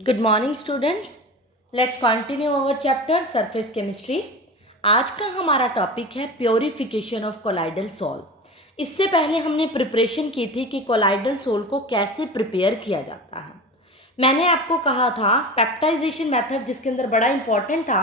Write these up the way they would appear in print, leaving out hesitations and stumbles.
Good morning students, let's continue our chapter surface chemistry. आज का हमारा टॉपिक है प्योरीफिकेशन ऑफ कोलाइडल सॉल्ट। इससे पहले हमने प्रिपरेशन की थी कि कोलाइडल सॉल्ट को कैसे प्रिपेयर किया जाता है। मैंने आपको कहा था पेप्टाइजेशन मेथड जिसके अंदर बड़ा इंपॉर्टेंट था।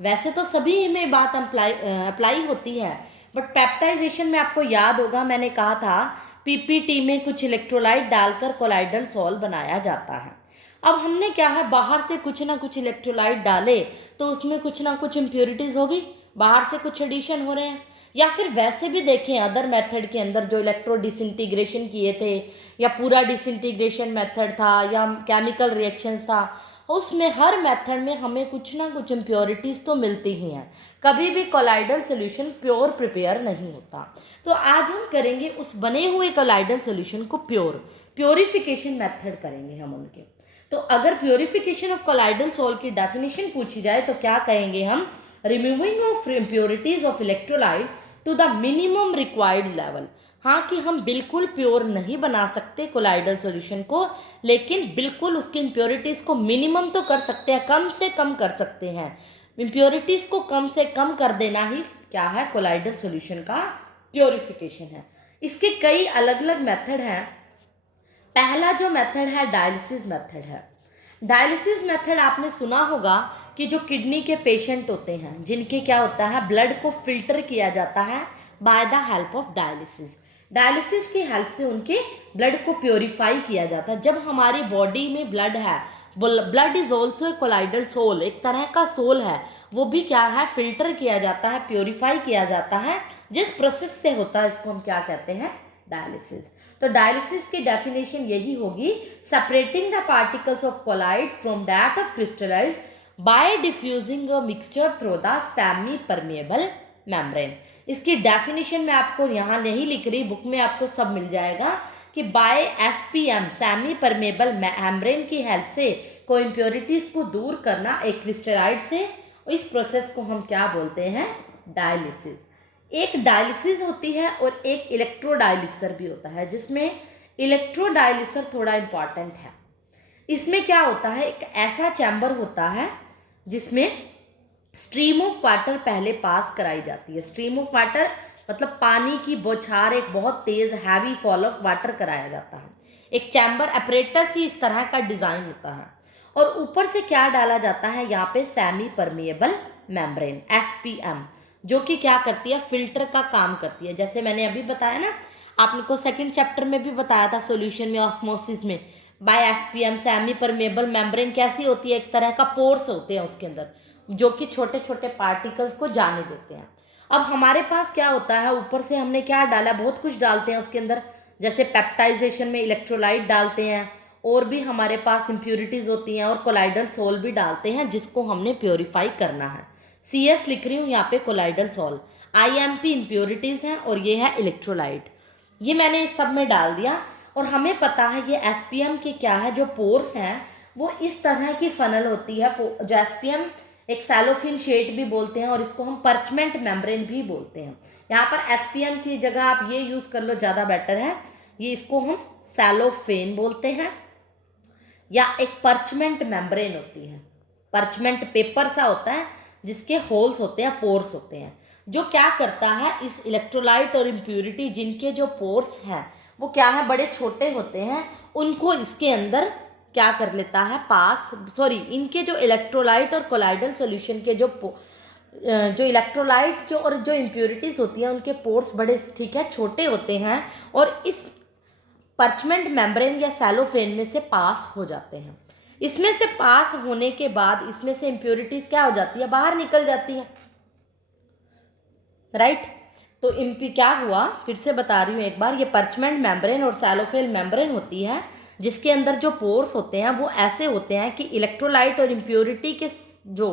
वैसे तो सभी में बात अप्लाई होती है, बट पेप्टाइजेशन में आपको याद होगा मैंने कहा था पीपीटी में कुछ इलेक्ट्रोलाइट डालकर कोलाइडल सॉल्ट बनाया जाता है। अब हमने क्या है, बाहर से कुछ ना कुछ इलेक्ट्रोलाइट डाले तो उसमें कुछ ना कुछ इम्प्योरिटीज़ होगी, बाहर से कुछ एडिशन हो रहे हैं। या फिर वैसे भी देखें अदर मेथड के अंदर जो इलेक्ट्रो डिसइंटीग्रेशन किए थे, या पूरा डिसइंटीग्रेशन मेथड था, या केमिकल रिएक्शंस था, उसमें हर मेथड में हमें कुछ ना कुछ इम्प्योरिटीज़ तो मिलती ही हैं। कभी भी कोलाइडल सोल्यूशन प्योर प्रिपेयर नहीं होता। तो आज हम करेंगे उस बने हुए कोलाइडल सोल्यूशन को प्योरिफिकेशन मेथड करेंगे हम उनके। तो अगर प्योरिफिकेशन ऑफ कोलाइडल सॉल्ट की डेफिनेशन पूछी जाए तो क्या कहेंगे हम? Removing of impurities of electrolyte to the minimum required level. हाँ, कि हम बिल्कुल प्योर नहीं बना सकते कोलाइडल सॉल्यूशन को, लेकिन बिल्कुल उसकी इम्प्योरिटीज़ को मिनिमम तो कर सकते हैं, कम से कम कर सकते हैं। इम्प्योरिटीज़ को कम से कम कर देना ही क्या है, कोलाइडल सॉल्यूशन का प्योरिफिकेशन है। इसके कई अलग अलग मेथड हैं। पहला जो मेथड है डायलिसिस मेथड है। डायलिसिस मेथड आपने सुना होगा कि जो किडनी के पेशेंट होते हैं जिनके क्या होता है, ब्लड को फिल्टर किया जाता है by the help of dialysis. Dialysis की हेल्प से उनके ब्लड को प्योरीफाई किया जाता है। जब हमारी बॉडी में ब्लड है, blood is also a colloidal sol, एक तरह का सोल है, वो भी क्या है, फिल्टर किया जाता है, प्योरीफाई किया जाता है। जिस प्रोसेस से होता है इसको हम क्या कहते हैं, डायलिसिस। तो डायलिसिस की डेफिनेशन यही होगी, separating the particles of colloids from that of crystallise by diffusing a mixture through the semi permeable membrane. इसकी डेफिनेशन मैं आपको यहाँ नहीं लिख रही, बुक में आपको सब मिल जाएगा कि by SPM semi permeable membrane की हेल्प से कोई इम्प्योरिटीज को दूर करना एक क्रिस्टलाइड से। इस प्रोसेस को हम क्या बोलते हैं, डायलिसिस। एक डायलिसिस होती है और एक इलेक्ट्रोडायलिसर भी होता है, जिसमें इलेक्ट्रोडायलिसर थोड़ा इंपॉर्टेंट है। इसमें क्या होता है, एक ऐसा चैम्बर होता है जिसमें स्ट्रीम ऑफ वाटर पहले पास कराई जाती है। स्ट्रीम ऑफ वाटर मतलब पानी की बौछार, एक बहुत तेज हैवी फॉल ऑफ वाटर कराया जाता है। एक चैम्बर अपरेटस ही इस तरह का डिजाइन होता है, और ऊपर से क्या डाला जाता है यहाँ पे, सेमी परमेबल मेम्ब्रेन एसपीएम, जो कि क्या करती है, फिल्टर का काम करती है। जैसे मैंने अभी बताया ना, आपको सेकंड चैप्टर में भी बताया था सॉल्यूशन में, ऑस्मोसिस में, by SPM semi permeable membrane कैसी होती है, एक तरह का पोर्स होते हैं उसके अंदर जो कि छोटे छोटे पार्टिकल्स को जाने देते हैं। अब हमारे पास क्या होता है, ऊपर से हमने क्या डाला, बहुत कुछ डालते हैं उसके अंदर, जैसे पेप्टाइजेशन में इलेक्ट्रोलाइट डालते हैं, और भी हमारे पास इम्प्योरिटीज़ होती हैं, और कोलाइडल सोल भी डालते हैं जिसको हमने प्योरीफाई करना है। CS लिख रही हूँ यहाँ पे कोलाइडल सोल, IMP इम्प्योरिटीज़ हैं, और ये है इलेक्ट्रोलाइट। ये मैंने इस सब में डाल दिया। और हमें पता है ये SPM के क्या है, जो पोर्स हैं वो इस तरह की फनल होती है। जो SPM एक सैलोफिन शेड भी बोलते हैं, और इसको हम परचमेंट मेम्ब्रेन भी बोलते हैं। यहाँ पर SPM की जगह आप ये यूज़ कर लो, ज़्यादा बेटर है। ये इसको हम सैलोफेन बोलते हैं, या एक परचमेंट मेम्ब्रेन होती है। परचमेंट पेपर सा होता है जिसके होल्स होते हैं, पोर्स होते हैं, जो क्या करता है, इस इलेक्ट्रोलाइट और इम्प्यूरिटी जिनके जो पोर्स हैं वो क्या है, बड़े छोटे होते हैं, उनको इसके अंदर क्या कर लेता है, इनके जो इलेक्ट्रोलाइट और कोलाइडल सॉल्यूशन के जो इलेक्ट्रोलाइट जो और जो इम्प्यूरिटीज़ होती हैं उनके पोर्स बड़े ठीक है छोटे होते हैं, और इस परचमेंट मेम्ब्रेन या सैलोफेन में से पास हो जाते हैं। इसमें से पास होने के बाद इसमें से इम्प्योरिटीज क्या हो जाती है, बाहर निकल जाती है, राइट। तो इम्पी क्या हुआ, फिर से बता रही हूँ एक बार, ये परचमेंट मेम्ब्रेन और सैलोफेन मेम्ब्रेन होती है, जिसके अंदर जो पोर्स होते हैं वो ऐसे होते हैं कि इलेक्ट्रोलाइट और इम्प्योरिटी के जो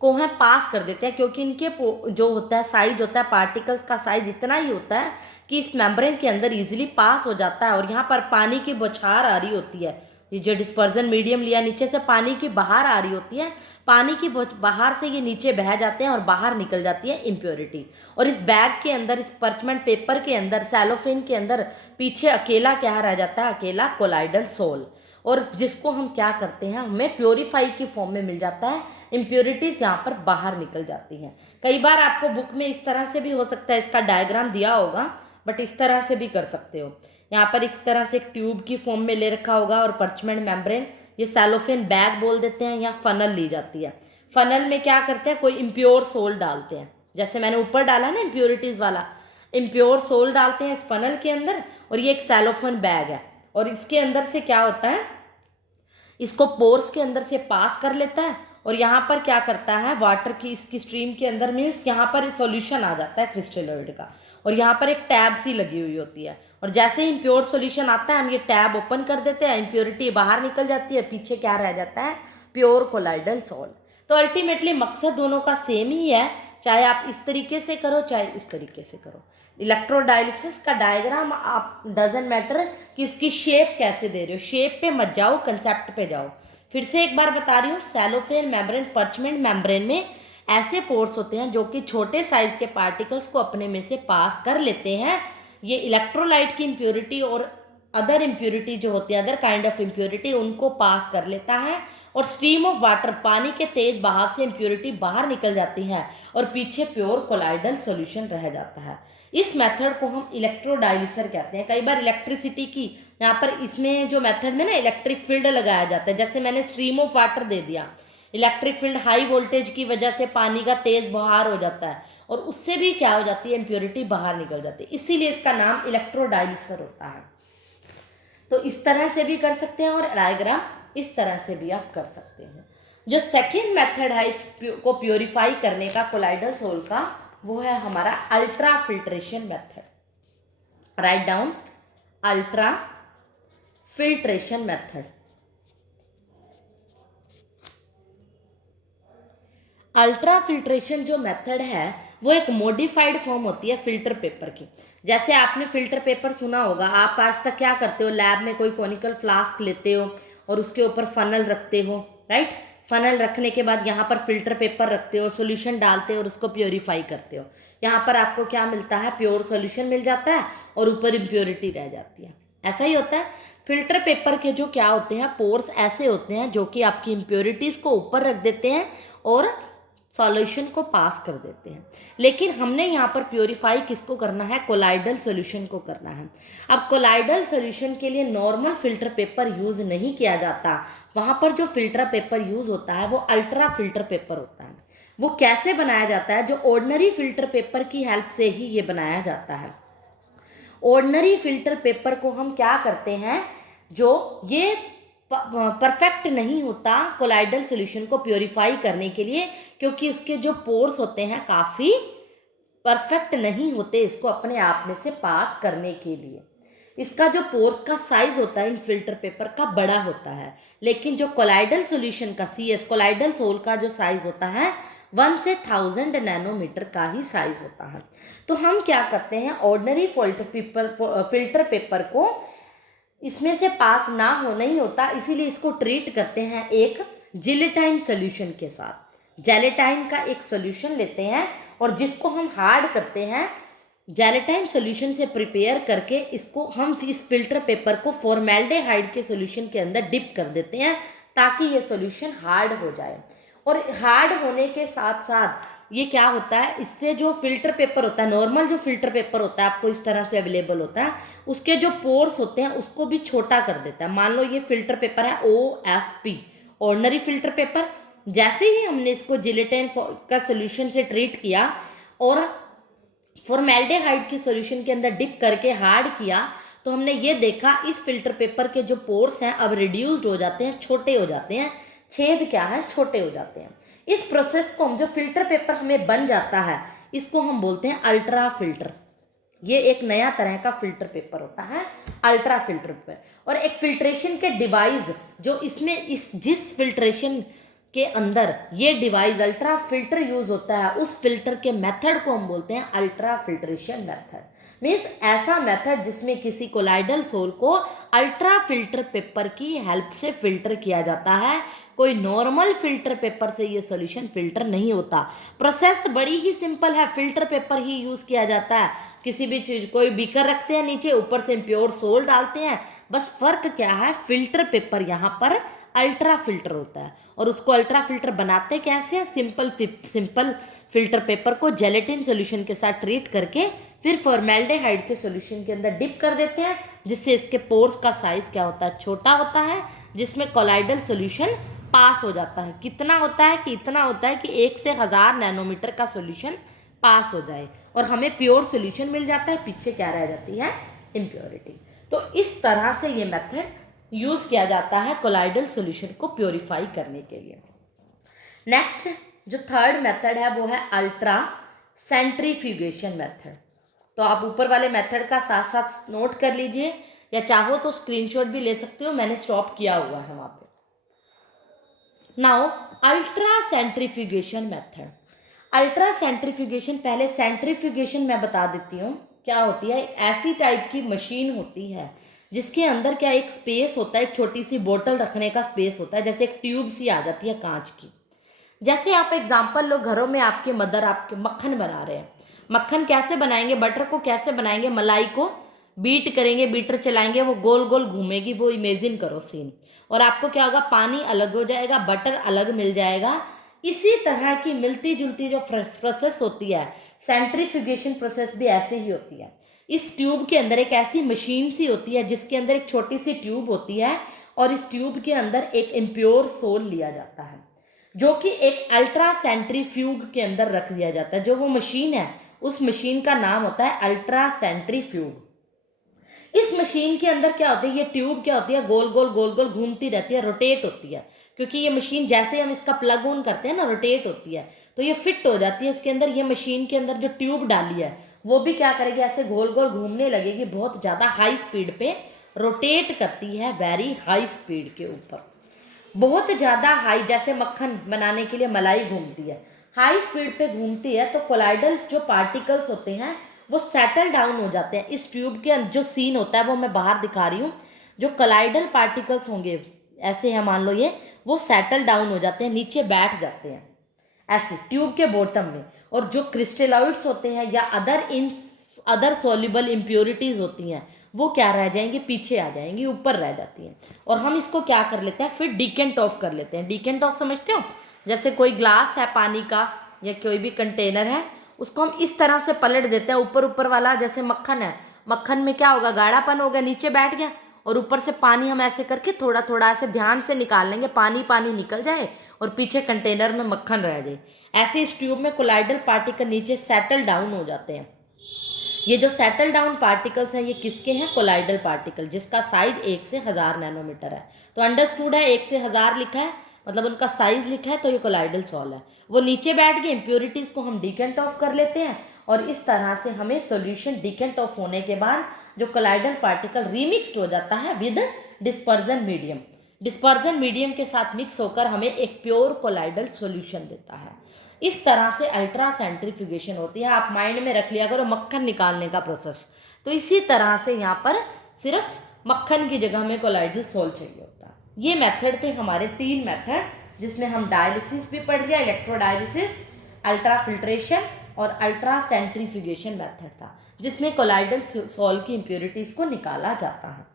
को हैं पास कर देते हैं, क्योंकि इनके जो होता है साइज होता है, पार्टिकल्स का साइज इतना ही होता है कि इस मेम्ब्रेन के अंदर इजीली पास हो जाता है। और यहाँ पर पानी की बौछार आ रही होती है, ये जो डिस्पर्जन मीडियम लिया, नीचे से पानी की बाहर आ रही होती है, पानी की बाहर से ये नीचे बह जाते हैं और बाहर निकल जाती है इम्प्योरिटी। और इस बैग के अंदर, इस परचमेंट पेपर के अंदर, सैलोफेन के अंदर पीछे अकेला क्या रह जाता है, अकेला कोलाइडल सोल। और जिसको हम क्या करते हैं, हमें प्योरीफाई की फॉर्म में मिल जाता है, इम्प्योरिटीज़ यहाँ पर बाहर निकल जाती हैं। कई बार आपको बुक में इस तरह से भी हो सकता है, इसका डायग्राम दिया होगा, बट इस तरह से भी कर सकते हो। यहाँ पर इस तरह से एक ट्यूब की फॉर्म में ले रखा होगा और परचमेंट मेम्ब्रेन, ये सेलोफेन बैग बोल देते हैं, या फनल ली जाती है। फनल में क्या करते हैं, कोई इम्प्योर सोल डालते हैं, जैसे मैंने ऊपर डाला ना इम्प्योरिटीज़ वाला, इम्प्योर सोल डालते हैं इस फनल के अंदर, और ये एक सेलोफेन बैग है, और इसके अंदर से क्या होता है, इसको पोर्स के अंदर से पास कर लेता है, और यहाँ पर क्या करता है, वाटर की इसकी स्ट्रीम के अंदर मीन्स यहाँ पर सॉल्यूशन आ जाता है क्रिस्टलोइड का, और यहाँ पर एक टैब सी लगी हुई होती है, और जैसे ही इम्प्योर सॉल्यूशन आता है हम ये टैब ओपन कर देते हैं, इम्प्योरिटी बाहर निकल जाती है, पीछे क्या रह जाता है, प्योर कोलाइडल सॉल्ट। तो अल्टीमेटली मकसद दोनों का सेम ही है, चाहे आप इस तरीके से करो चाहे इस तरीके से करो। इलेक्ट्रोडायलिसिस का डायग्राम आप डजंट मैटर कि इसकी शेप कैसे दे रहे हो, शेप पे मत जाओ, कंसेप्ट पे जाओ। फिर से एक बार बता रही हूँ, सेलोफेन मेम्ब्रेन, परचमेंट मेम्ब्रेन में ऐसे पोर्स होते हैं जो कि छोटे साइज के पार्टिकल्स को अपने में से पास कर लेते हैं। ये इलेक्ट्रोलाइट की इम्प्योरिटी और अदर इम्प्योरिटी जो होती है, अदर काइंड ऑफ इम्प्योरिटी, उनको पास कर लेता है, और स्ट्रीम ऑफ वाटर, पानी के तेज बहाव से इम्प्योरिटी बाहर निकल जाती है, और पीछे प्योर कोलाइडल सॉल्यूशन रह जाता है। इस मेथड को हम इलेक्ट्रोडायलिसर कहते हैं। कई बार इलेक्ट्रिसिटी की, यहाँ पर इसमें जो मेथड में ना इलेक्ट्रिक फील्ड लगाया जाता है, जैसे मैंने स्ट्रीम ऑफ वाटर दे दिया, इलेक्ट्रिक फील्ड हाई वोल्टेज की वजह से पानी का तेज बहार हो जाता है, और उससे भी क्या हो जाती है, इम्प्योरिटी बाहर निकल जाती है, इसीलिए इसका नाम इलेक्ट्रोडायलिसर होता है। तो इस तरह से भी कर सकते हैं, और डायग्राम इस तरह से भी आप कर सकते हैं। जो सेकेंड मेथड है इसको प्योरीफाई करने का कोलाइडल सोल का, वो है हमारा ultra filtration method. Write down, ultra filtration method. Ultra filtration जो मेथड है वो एक मॉडिफाइड फॉर्म होती है फिल्टर पेपर की। जैसे आपने फिल्टर पेपर सुना होगा, आप आज तक क्या करते हो, लैब में कोई कॉनिकल फ्लास्क लेते हो और उसके ऊपर फनल रखते हो, राइट। फनल रखने के बाद यहाँ पर फिल्टर पेपर रखते हो, सॉल्यूशन डालते हो और उसको प्योरीफाई करते हो। यहाँ पर आपको क्या मिलता है, प्योर सॉल्यूशन मिल जाता है और ऊपर इम्प्योरिटी रह जाती है। ऐसा ही होता है फिल्टर पेपर के जो क्या होते हैं, पोर्स ऐसे होते हैं जो कि आपकी इम्प्योरिटीज़ को ऊपर रख देते हैं और सॉल्यूशन को पास कर देते हैं। लेकिन हमने यहाँ पर प्योरीफाई किसको करना है, कोलाइडल सॉल्यूशन को करना है। अब कोलाइडल सॉल्यूशन के लिए नॉर्मल फिल्टर पेपर यूज़ नहीं किया जाता, वहाँ पर जो फिल्टर पेपर यूज़ होता है वो अल्ट्रा फिल्टर पेपर होता है। वो कैसे बनाया जाता है, जो ऑर्डिनरी फिल्टर पेपर की हेल्प से ही ये बनाया जाता है। ऑर्डिनरी फिल्टर पेपर को हम क्या करते हैं, जो ये परफेक्ट नहीं होता कोलाइडल सॉल्यूशन को प्योरीफाई करने के लिए, क्योंकि उसके जो पोर्स होते हैं काफ़ी परफेक्ट नहीं होते इसको अपने आप में से पास करने के लिए। इसका जो पोर्स का साइज होता है इन फिल्टर पेपर का बड़ा होता है, लेकिन जो कोलाइडल सॉल्यूशन का CS कोलाइडल सोल का जो साइज होता है 1 से 1000 नैनोमीटर का ही साइज होता है। तो हम क्या करते हैं, ऑर्डिनरी फिल्टर पेपर को इसमें से पास ना हो नहीं होता, इसीलिए इसको ट्रीट करते हैं एक जिलेटाइन सोल्यूशन के साथ। जेलेटाइन का एक सोल्यूशन लेते हैं और जिसको हम हार्ड करते हैं, जेलेटाइन सोल्यूशन से प्रिपेयर करके इसको हम इस फिल्टर पेपर को फॉर्मेल्डेहाइड के सोल्यूशन के अंदर डिप कर देते हैं ताकि ये सोल्यूशन हार्ड हो जाए। और हार्ड होने के साथ साथ ये क्या होता है, इससे जो फिल्टर पेपर होता है, नॉर्मल जो फिल्टर पेपर होता है आपको इस तरह से अवेलेबल होता है, उसके जो पोर्स होते हैं उसको भी छोटा कर देता है। मान लो ये फिल्टर पेपर है OFP, ऑर्डिनरी फिल्टर पेपर। जैसे ही हमने इसको जिलेटाइन का सोल्यूशन से ट्रीट किया और फॉर्मेल्डेहाइड के सोल्यूशन के अंदर डिप करके हार्ड किया, तो हमने ये देखा इस फिल्टर पेपर के जो पोर्स हैं अब रिड्यूस्ड हो जाते हैं, छोटे हो जाते हैं, छेद क्या है, छोटे हो जाते हैं। इस प्रोसेस को हम, जो फिल्टर पेपर हमें बन जाता है, इसको हम बोलते हैं अल्ट्रा फिल्टर। ये एक नया तरह का फिल्टर पेपर होता है, अल्ट्रा फिल्टर पेपर। और एक फिल्ट्रेशन के डिवाइस जो इसमें जिस फिल्ट्रेशन के अंदर ये डिवाइस अल्ट्रा फिल्टर यूज होता है, उस फिल्टर के मेथड को हम बोलते हैं अल्ट्रा फिल्ट्रेशन मेथड। मीन्स ऐसा मेथड जिसमें किसी कोलाइडल सोल को अल्ट्रा फिल्टर पेपर की हेल्प से फिल्टर किया जाता है। कोई नॉर्मल फिल्टर पेपर से ये सॉल्यूशन फिल्टर नहीं होता। प्रोसेस बड़ी ही सिंपल है, फिल्टर पेपर ही यूज़ किया जाता है। किसी भी चीज़, कोई बीकर रखते हैं नीचे, ऊपर से प्योर सोल डालते हैं, बस फ़र्क क्या है, फिल्टर पेपर यहाँ पर अल्ट्रा फिल्टर होता है, और उसको अल्ट्रा फिल्टर बनाते कैसे हैं, सिंपल फिल्टर पेपर को जेलेटिन सोल्यूशन के साथ ट्रीट करके फिर फॉर्मेल्डेहाइड के सोल्यूशन के अंदर डिप कर देते हैं, जिससे इसके पोर्स का साइज़ क्या होता है, छोटा होता है, जिसमें कोलाइडल सोल्यूशन पास हो जाता है। कितना होता है कि इतना होता है कि 1 से 1000 नैनोमीटर का सोल्यूशन पास हो जाए और हमें प्योर सोल्यूशन मिल जाता है, पीछे क्या रह जाती है, इम्प्योरिटी। तो इस तरह से ये मेथड यूज़ किया जाता है कोलाइडल सोल्यूशन को प्योरीफाई करने के लिए। नेक्स्ट जो थर्ड मेथड है वो है अल्ट्रा सेंट्रीफ्यूगेशन मेथड। तो आप ऊपर वाले मेथड का साथ साथ नोट कर लीजिए, या चाहो तो स्क्रीनशॉट भी ले सकते हो, मैंने स्टॉप किया हुआ है वहाँ पे। Now ultra centrifugation method. Ultra centrifugation, पहले सेंट्रीफ्यूगेशन मैं बता देती हूँ क्या होती है। एक ऐसी टाइप की मशीन होती है जिसके अंदर क्या एक स्पेस होता है, एक छोटी सी बोतल रखने का स्पेस होता है, जैसे एक ट्यूब सी आ जाती है कांच की। जैसे आप एग्जांपल लो, घरों में आपके मदर आपके मक्खन बना रहे हैं, मक्खन कैसे बनाएंगे, बटर को कैसे बनाएंगे, मलाई को बीट करेंगे, बीटर चलाएंगे, वो गोल गोल घूमेगी, वो इमेजिन करो सीन, और आपको क्या होगा, पानी अलग हो जाएगा, बटर अलग मिल जाएगा। इसी तरह की मिलती जुलती जो प्रोसेस होती है, सेंट्रीफ्यूगेशन प्रोसेस भी ऐसे ही होती है। इस ट्यूब के अंदर एक ऐसी मशीन सी होती है जिसके अंदर एक छोटी सी ट्यूब होती है, और इस ट्यूब के अंदर एक इम्प्योर सोल लिया जाता है, जो कि एक अल्ट्रा सेंट्रीफ्यूग के अंदर रख दिया जाता है। जो वो मशीन है, उस मशीन का नाम होता है अल्ट्रा सेंट्रीफ्यूग। इस मशीन के अंदर क्या होता है, ये ट्यूब क्या होती है, गोल गोल घूमती रहती है, रोटेट होती है, क्योंकि ये मशीन जैसे हम इसका प्लग ऑन करते हैं ना, रोटेट होती है, तो ये फिट हो जाती है इसके अंदर। ये मशीन के अंदर जो ट्यूब डाली है वो भी क्या करेगी, ऐसे गोल गोल घूमने लगेगी, बहुत ज़्यादा हाई स्पीड पे रोटेट करती है, वेरी हाई स्पीड के ऊपर, बहुत ज़्यादा हाई, जैसे मक्खन बनाने के लिए मलाई घूमती है, हाई स्पीड पे घूमती है। तो कोलाइडल जो पार्टिकल्स होते हैं वो सेटल डाउन हो जाते हैं। इस ट्यूब के जो सीन होता है वो मैं बाहर दिखा रही हूँ। जो कोलाइडल पार्टिकल्स होंगे, ऐसे है मान लो ये, वो सेटल डाउन हो जाते हैं, नीचे बैठ जाते हैं ऐसे ट्यूब के बॉटम में। और जो क्रिस्टलॉइड्स होते हैं या अदर सॉल्युबल इम्प्योरिटीज़ होती हैं, वो क्या रह जाएंगी, पीछे आ जाएंगी, ऊपर रह जाती हैं। और हम इसको क्या कर लेते हैं, फिर डिकेंट ऑफ कर लेते हैं। डिकेंट ऑफ समझते हो, जैसे कोई ग्लास है पानी का या कोई भी कंटेनर है, उसको हम इस तरह से पलट देते हैं, ऊपर ऊपर वाला, जैसे मक्खन है, मक्खन में क्या होगा, गाढ़ापन हो गया, नीचे बैठ गया, और ऊपर से पानी हम ऐसे करके थोड़ा थोड़ा ऐसे ध्यान से निकाल लेंगे, पानी पानी निकल जाए और पीछे कंटेनर में मक्खन रह जाए। ऐसे इस ट्यूब में कोलाइडल पार्टिकल नीचे सेटल डाउन हो जाते हैं। ये जो सेटल डाउन पार्टिकल्स हैं, ये किसके हैं, कोलाइडल पार्टिकल, जिसका साइज 1 से 1000 नैनोमीटर है। तो अंडरस्टूड है, 1 से 1000 लिखा है मतलब उनका साइज लिखा है, तो ये कोलाइडल सॉल है। वो नीचे बैठ गए, इम्प्योरिटीज़ को हम डिकेंट ऑफ कर लेते हैं, और इस तरह से हमें सोल्यूशन डिकेंट ऑफ होने के बाद जो कोलाइडल पार्टिकल रीमिक्स्ड हो जाता है with dispersion medium, dispersion medium के साथ मिक्स होकर हमें एक प्योर कोलाइडल सॉल्यूशन देता है। इस तरह से अल्ट्रा सेंट्रीफ्यूगेशन होती है। आप माइंड में रख लिया करो मक्खन निकालने का प्रोसेस। तो इसी तरह से यहाँ पर सिर्फ मक्खन की जगह में कोलाइडल सॉल चाहिए होता है। ये मेथड थे हमारे 3 मेथड, जिसमें हम डायलिसिस भी पढ़ लिया, इलेक्ट्रोडायलिसिस, अल्ट्रा फिल्ट्रेशन और अल्ट्रा सेंट्रीफ्यूगेशन मेथड था, जिसमें कोलाइडल सॉल की इम्प्योरिटीज़ को निकाला जाता है।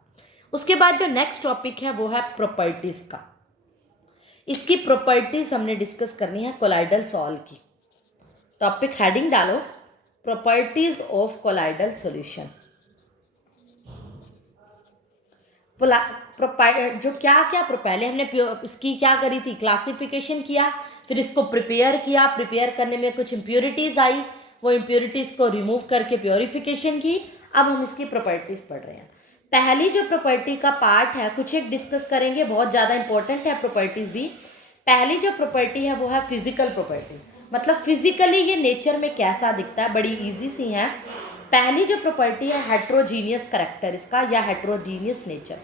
उसके बाद जो नेक्स्ट टॉपिक है वो है प्रॉपर्टीज़ का। इसकी प्रॉपर्टीज़ हमने डिस्कस करनी है कोलाइडल सॉल की। टॉपिक हेडिंग डालो, प्रॉपर्टीज़ ऑफ कोलाइडल सॉल्यूशन। जो क्या क्या पहले हमने इसकी क्या करी थी, क्लासिफिकेशन किया, फिर इसको प्रिपेयर किया, प्रिपेयर करने में कुछ इम्प्योरिटीज़ आई, वो इम्प्योरिटीज़ को रिमूव करके प्योरीफिकेशन की। अब हम इसकी प्रॉपर्टीज़ पढ़ रहे हैं। पहली जो प्रॉपर्टी का पार्ट है, कुछ एक डिस्कस करेंगे, बहुत ज़्यादा इंपॉर्टेंट है प्रॉपर्टीज़ भी। पहली जो प्रॉपर्टी है वो है फिजिकल प्रॉपर्टी, मतलब फिजिकली ये नेचर में कैसा दिखता है, बड़ी इजी सी है। पहली जो प्रॉपर्टी है हेट्रोजीनियस करैक्टर इसका, या हेट्रोजीनियस नेचर।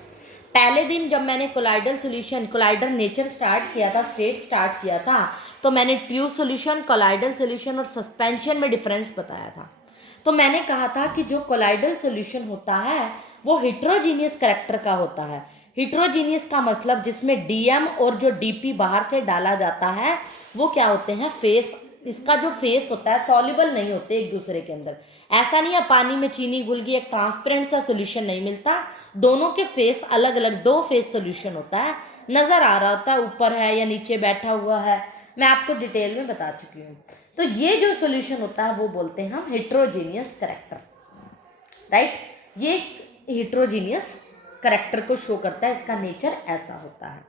पहले दिन जब मैंने colloidal solution, colloidal nature start किया था, स्टेट स्टार्ट किया था, तो मैंने ट्यूब सॉल्यूशन, कोलाइडल सॉल्यूशन और सस्पेंशन में डिफरेंस बताया था। तो मैंने कहा था कि जो कोलाइडल सॉल्यूशन होता है वो हेट्रोजीनियस करैक्टर का होता है। हेट्रोजीनियस का मतलब जिसमें डीएम और जो डीपी बाहर से डाला जाता है वो क्या होते हैं, फेस इसका जो फेस होता है सॉल्युबल नहीं होते एक दूसरे के अंदर। ऐसा नहीं है पानी में चीनी घुल गई एक ट्रांसपेरेंट सा सोल्यूशन नहीं मिलता, दोनों के फेस अलग अलग, दो फेस सोल्यूशन होता है, नज़र आ रहा होता है ऊपर है या नीचे बैठा हुआ है, मैं आपको डिटेल में बता चुकी हूँ। तो ये जो सोल्यूशन होता है वो बोलते हैं हम हेट्रोजीनियस करेक्टर, राइट। ये हेट्रोजीनियस करेक्टर को शो करता है, इसका नेचर ऐसा होता है।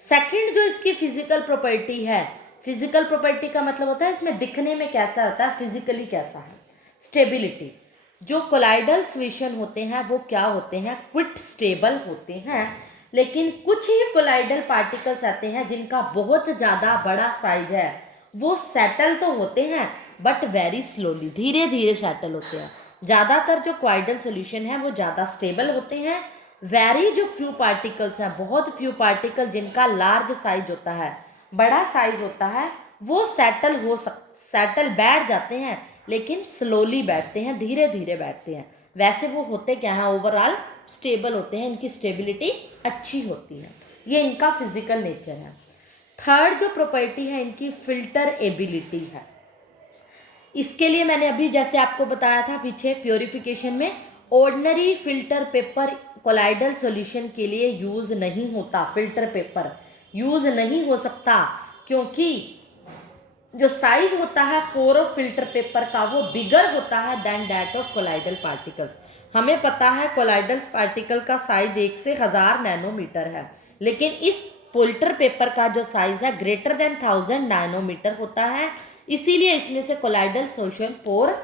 सेकंड जो इसकी फिजिकल प्रॉपर्टी है, फिजिकल प्रॉपर्टी का मतलब होता है इसमें दिखने में कैसा होता है, फिजिकली कैसा है। स्टेबिलिटी, जो कोलाइडल सॉल्यूशन होते हैं वो क्या होते हैं, क्विट स्टेबल होते हैं, लेकिन कुछ ही कोलाइडल पार्टिकल्स आते हैं जिनका बहुत ज़्यादा बड़ा साइज है, वो सेटल तो होते हैं बट वेरी स्लोली, धीरे धीरे सेटल होते हैं। ज़्यादातर जो कोलाइडल सॉल्यूशन है वो ज़्यादा स्टेबल होते हैं। वेरी जो फ्यू पार्टिकल्स हैं, बहुत फ्यू पार्टिकल जिनका लार्ज साइज होता है, बड़ा साइज होता है, वो सेटल बैठ जाते हैं, लेकिन स्लोली बैठते हैं, धीरे धीरे बैठते हैं। वैसे वो होते क्या है, ओवरऑल स्टेबल होते हैं, इनकी स्टेबिलिटी अच्छी होती है। ये इनका फिजिकल नेचर है। थर्ड जो प्रॉपर्टी है इनकी फिल्टर एबिलिटी है। इसके लिए मैंने अभी जैसे आपको बताया था पीछे प्योरिफिकेशन में, ordinary filter paper colloidal solution के लिए यूज़ नहीं होता, फिल्टर पेपर यूज़ नहीं हो सकता, क्योंकि जो साइज होता है कोर ऑफ फिल्टर पेपर का वो बिगर होता है than that of colloidal particles. हमें पता है कोलाइडल पार्टिकल का साइज 1 से 1000 नैनोमीटर है, लेकिन इस फिल्टर पेपर का जो साइज है ग्रेटर देन 1000 नैनोमीटर होता है, इसीलिए इसमें से कोलाइडल सॉल्यूशन पोर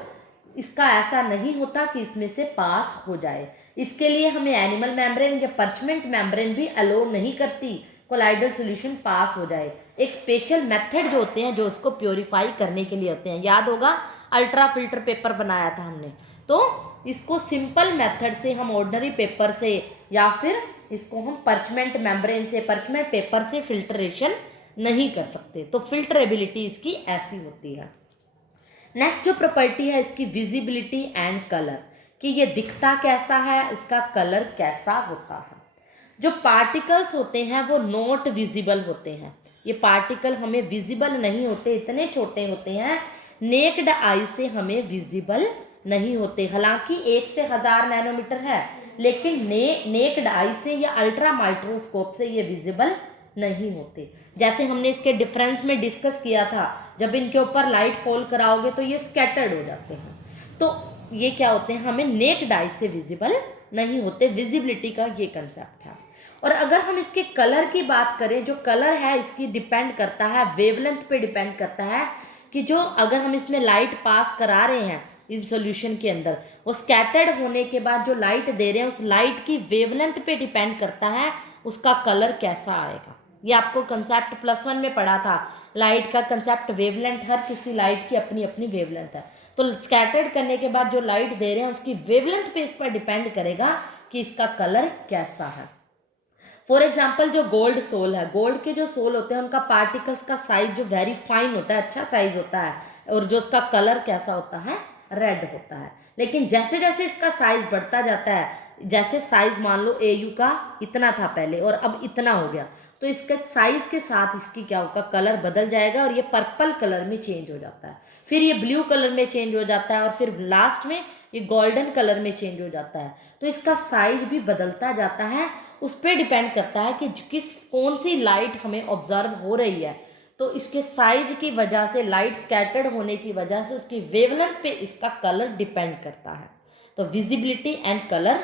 इसका ऐसा नहीं होता कि इसमें से पास हो जाए। इसके लिए हमें एनिमल मेम्ब्रेन या परचमेंट मेम्ब्रेन भी अलो नहीं करती कोलाइडल सॉल्यूशन पास हो जाए। एक स्पेशल मेथड जो होते हैं जो इसको प्योरीफाई करने के लिए होते हैं, याद होगा अल्ट्रा फिल्टर पेपर बनाया था हमने, तो इसको सिंपल मेथड से हम ऑर्डिनरी पेपर से या फिर इसको हम परचमेंट मेम्ब्रेन से, परचमेंट पेपर से फिल्ट्रेशन नहीं कर सकते। तो फिल्टरेबिलिटी इसकी ऐसी होती है। नेक्स्ट जो प्रॉपर्टी है इसकी विजिबिलिटी एंड कलर, कि ये दिखता कैसा है, इसका कलर कैसा होता है। जो पार्टिकल्स होते हैं वो नॉट विजिबल होते हैं, ये पार्टिकल हमें विजिबल नहीं होते, इतने छोटे होते हैं, नेक्ड आई से हमें विजिबल नहीं होते। हालांकि 1 से 1000 नैनोमीटर है, लेकिन नेक्ड आई से या अल्ट्रा माइक्रोस्कोप से ये विजिबल नहीं होते। जैसे हमने इसके डिफरेंस में डिस्कस किया था, जब इनके ऊपर लाइट फॉल कराओगे तो ये स्कैटर्ड हो जाते हैं। तो ये क्या होते हैं, हमें नेक्ड आई से विजिबल नहीं होते। विजिबिलिटी का ये कंसेप्ट है। और अगर हम इसके कलर की बात करें, जो कलर है इसकी डिपेंड करता है वेवलेंथ पे, डिपेंड करता है कि जो अगर हम इसमें लाइट पास करा रहे हैं इन सॉल्यूशन के अंदर, वो स्कैटर्ड होने के बाद जो लाइट दे रहे हैं उस लाइट की वेवलेंथ पे डिपेंड करता है उसका कलर कैसा आएगा। ये आपको कंसेप्ट +1 में पढ़ा था, लाइट का कंसेप्ट वेवलेंथ, हर किसी लाइट की अपनी अपनी वेवलेंथ है। तो स्कैटर्ड करने के बाद जो लाइट दे रहे हैं उसकी वेवलेंथ पे इस पर डिपेंड करेगा कि इसका कलर कैसा है। फॉर एग्जाम्पल जो गोल्ड सोल है, गोल्ड के जो सोल होते हैं उनका पार्टिकल्स का साइज जो वेरी फाइन होता है, अच्छा साइज होता है, और जो उसका कलर कैसा होता है, रेड होता है। लेकिन जैसे जैसे इसका साइज बढ़ता जाता है, जैसे साइज मान लो AU का इतना था पहले और अब इतना हो गया, तो इसके साइज के साथ इसकी क्या होगा, कलर बदल जाएगा और ये पर्पल कलर में चेंज हो जाता है, फिर ये ब्लू कलर में चेंज हो जाता है और फिर लास्ट में ये गोल्डन कलर में चेंज हो जाता है। तो इसका साइज भी बदलता जाता है, उस पर डिपेंड करता है कि कौन सी लाइट हमें ऑब्जर्व हो रही है। तो इसके साइज की वजह से, लाइट स्कैटर्ड होने की वजह से उसकी वेवलेंथ पे इसका कलर डिपेंड करता है। तो विजिबिलिटी एंड कलर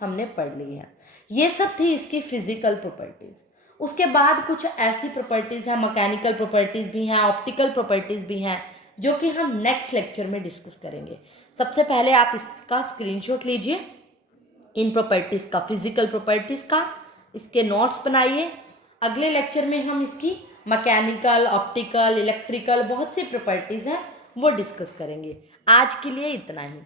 हमने पढ़ ली है। ये सब थी इसकी फिजिकल प्रॉपर्टीज़। उसके बाद कुछ ऐसी प्रॉपर्टीज़ हैं, मैकेनिकल प्रॉपर्टीज़ भी हैं, ऑप्टिकल प्रॉपर्टीज़ भी हैं, जो कि हम नेक्स्ट लेक्चर में डिस्कस करेंगे। सबसे पहले आप इसका स्क्रीनशॉट लीजिए, इन प्रॉपर्टीज़ का, फिजिकल प्रॉपर्टीज़ का, इसके नोट्स बनाइए। अगले लेक्चर में हम इसकी मैकेनिकल, ऑप्टिकल, इलेक्ट्रिकल बहुत सी प्रॉपर्टीज़ हैं वो डिस्कस करेंगे। आज के लिए इतना ही।